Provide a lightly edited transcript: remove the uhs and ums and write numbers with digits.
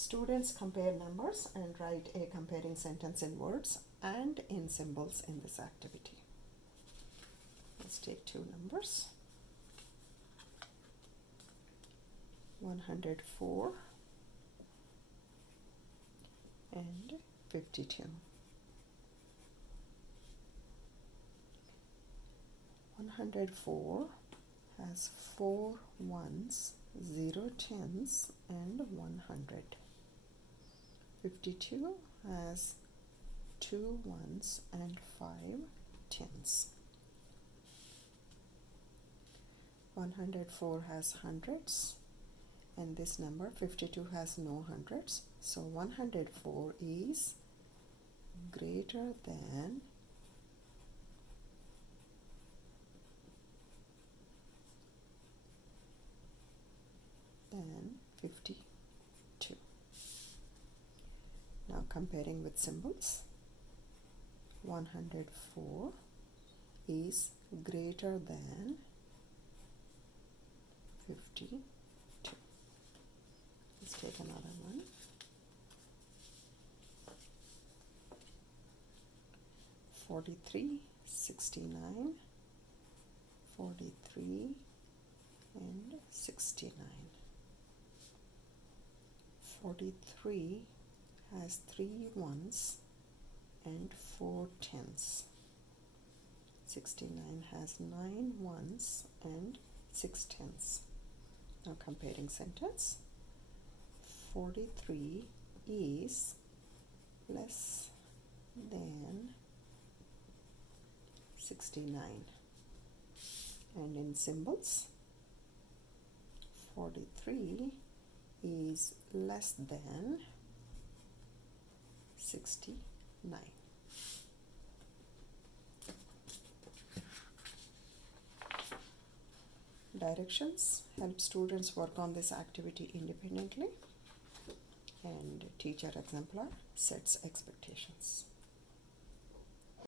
Students compare numbers and write a comparing sentence in words and in symbols in this activity. Let's take two numbers. 104 and 52. 104 has 4 ones, 0 tens and 100. 52 has 2 ones and 5 tens. 104 has hundreds and this number 52 has no hundreds, so 104 is greater than 52. Now comparing with symbols, 104 is greater than 52. Let's take another one. 43, 69, 43 and 69. 43 has 3 ones and 4 tens. 69 has 9 ones and 6 tens. Now comparing sentence, 43 is less than 69. And in symbols, 43 is less than 69. Directions help students work on this activity independently, and teacher exemplar sets expectations.